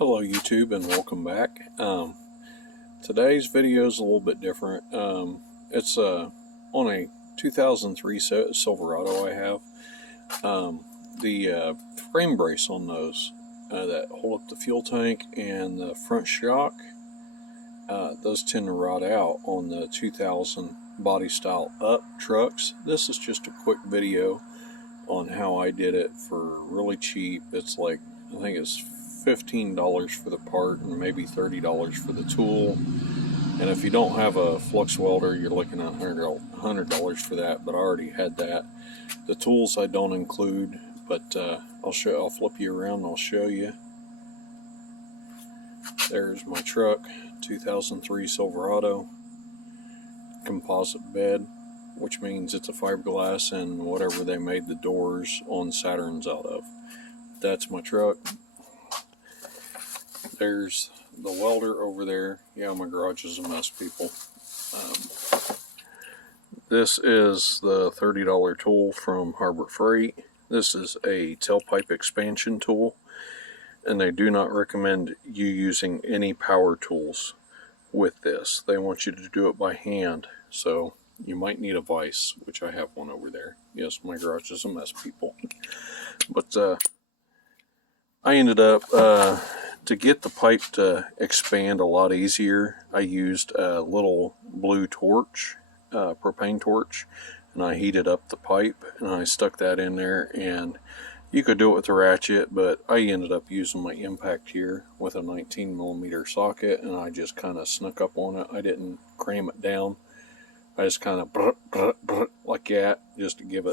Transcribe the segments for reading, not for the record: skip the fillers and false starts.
Hello YouTube and welcome back. Today's video is a little bit different. It's on a 2003 Silverado I have. The frame brace on those that hold up the fuel tank and the front shock, those tend to rot out on the 2000 body style up trucks. This is just a quick video on how I did it for really cheap. It's like, I think it's $15 for the part and maybe $30 for the tool. And if you don't have a flux welder, you're looking at $100 for that, but I already had that. The tools I don't include, but I'll flip you around and I'll show you. There's my truck, 2003 Silverado, composite bed, which means it's a fiberglass and whatever they made the doors on Saturns out of. That's my truck. There's the welder over there. Yeah, my garage is a mess, people. This is the $30 tool from Harbor Freight. This is a tailpipe expansion tool, and they do not recommend you using any power tools with this. They want you to do it by hand, so you might need a vise, which I have one over there. Yes, my garage is a mess, people. But I ended up, to get the pipe to expand a lot easier, I used a little blue torch, propane torch, and I heated up the pipe, and I stuck that in there, and you could do it with a ratchet, but I ended up using my impact here with a 19mm socket, and I just kind of snuck up on it. I didn't cram it down. I just kind of like that, just to get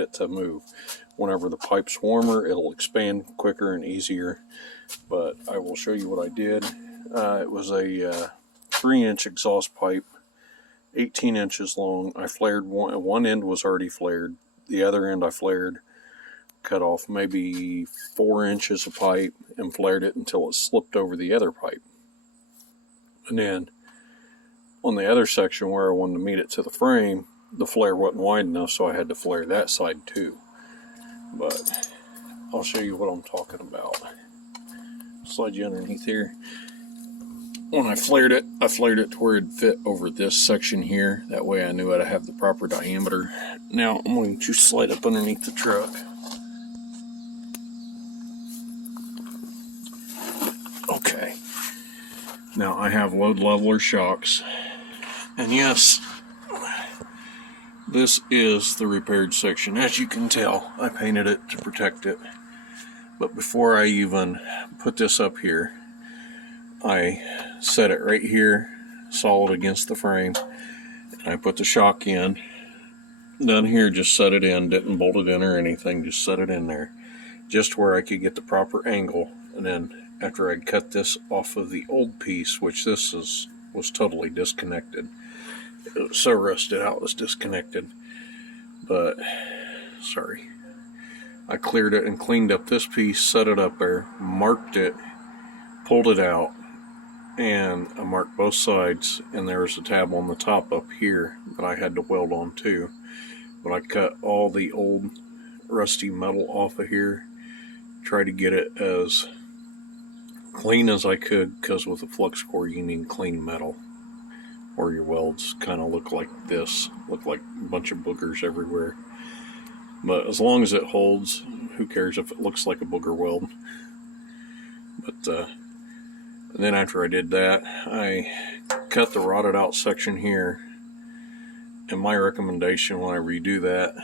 it to move. Whenever the pipe's warmer, it'll expand quicker and easier. But I will show you what I did. It was a 3-inch exhaust pipe, 18 inches long. I flared one end was already flared. The other end I flared, cut off maybe 4 inches of pipe and flared it until it slipped over the other pipe. And then on the other section where I wanted to meet it to the frame, the flare wasn't wide enough, so I had to flare that side too. But I'll show you what I'm talking about. Slide you underneath here. When I flared it to where it'd fit over this section here. That way I knew I'd have the proper diameter. Now I'm going to slide up underneath the truck. Okay. Now I have load leveler shocks. And yes, this is the repaired section. As you can tell, I painted it to protect it. But before I even put this up here, I set it right here, solid against the frame. And I put the shock in. Down here, just set it in, didn't bolt it in or anything, just set it in there. Just where I could get the proper angle. And then after I cut this off of the old piece, which this was totally disconnected. It was so rusted out, it was disconnected. But, sorry. I cleared it and cleaned up this piece, set it up there, marked it, pulled it out, and I marked both sides, and there was a tab on the top up here that I had to weld on too. But I cut all the old rusty metal off of here, tried to get it as clean as I could, because with a flux core you need clean metal, or your welds kind of look like this, look like a bunch of boogers everywhere. But as long as it holds, who cares if it looks like a booger weld. But and then after I did that, I cut the rotted out section here. And my recommendation when I redo that,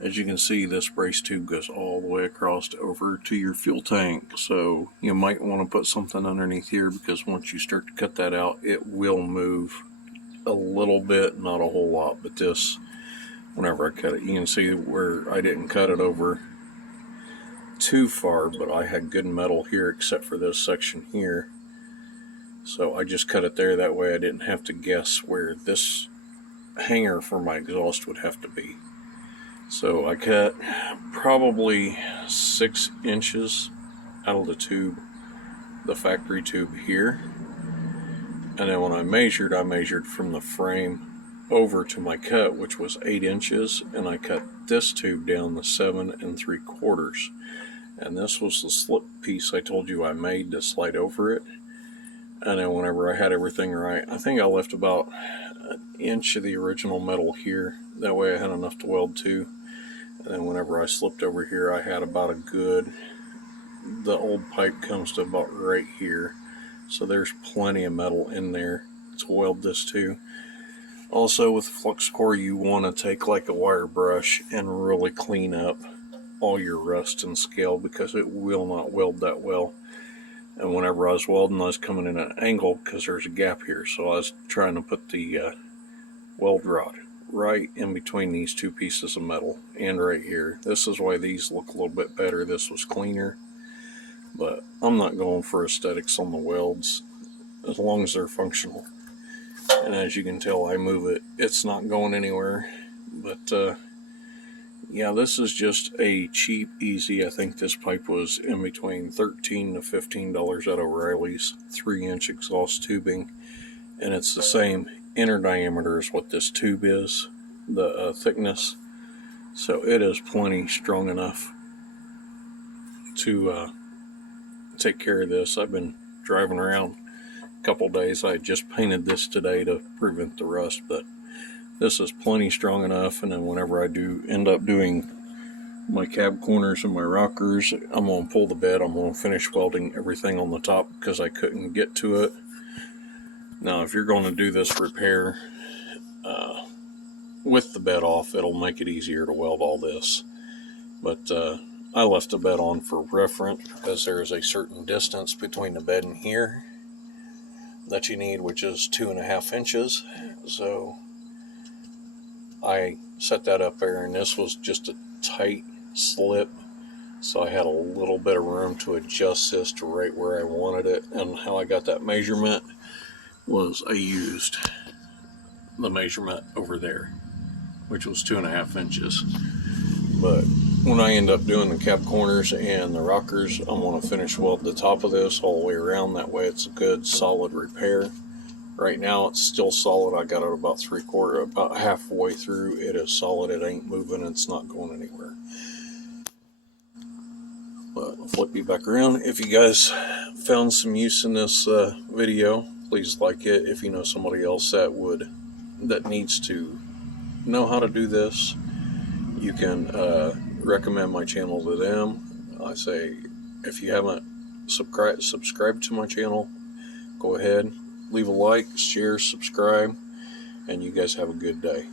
as you can see, this brace tube goes all the way across over to your fuel tank. So you might want to put something underneath here, because once you start to cut that out, it will move a little bit, not a whole lot. But this, whenever I cut it, you can see where I didn't cut it over too far, but I had good metal here except for this section here. So I just cut it there, that way I didn't have to guess where this hanger for my exhaust would have to be. So I cut probably 6 inches out of the tube, the factory tube here. And then when I measured from the frame over to my cut, which was 8 inches, and I cut this tube down to 7 3/4. And this was the slip piece I told you I made to slide over it. And then whenever I had everything right, I think I left about an inch of the original metal here. That way I had enough to weld to. And then whenever I slipped over here, I had about a good, the old pipe comes to about right here. So there's plenty of metal in there to weld this to. Also with flux core, you want to take like a wire brush and really clean up all your rust and scale, because it will not weld that well. And whenever I was welding, I was coming in at an angle because there's a gap here. So I was trying to put the weld rod right in between these two pieces of metal and right here. This is why these look a little bit better. This was cleaner. But I'm not going for aesthetics on the welds as long as they're functional. And as you can tell, I move it. It's not going anywhere. But yeah, this is just a cheap, easy. I think this pipe was in between $13 to $15 at O'Reilly's, 3-inch exhaust tubing. And it's the same inner diameter as what this tube is, the thickness. So it is plenty strong enough to take care of this. I've been driving around a couple days. I just painted this today to prevent the rust, but this is plenty strong enough. And then whenever I do end up doing my cab corners and my rockers, I'm going to pull the bed. I'm going to finish welding everything on the top because I couldn't get to it. Now, if you're going to do this repair with the bed off, it'll make it easier to weld all this. But I left the bed on for reference because there is a certain distance between the bed and here that you need, which is 2.5 inches. So I set that up there, and this was just a tight slip. So I had a little bit of room to adjust this to right where I wanted it. And how I got that measurement was I used the measurement over there, which was 2.5 inches. But when I end up doing the cab corners and the rockers, I'm going to finish weld the top of this all the way around. That way it's a good solid repair. Right now it's still solid. I got it about halfway through. It is solid. It ain't moving. It's not going anywhere. But I'll flip you back around. If you guys found some use in this video, please like it. If you know somebody else that needs to know how to do this, you can recommend my channel to them. I say, if you haven't subscribed to my channel, go ahead, leave a like, share, subscribe, and you guys have a good day.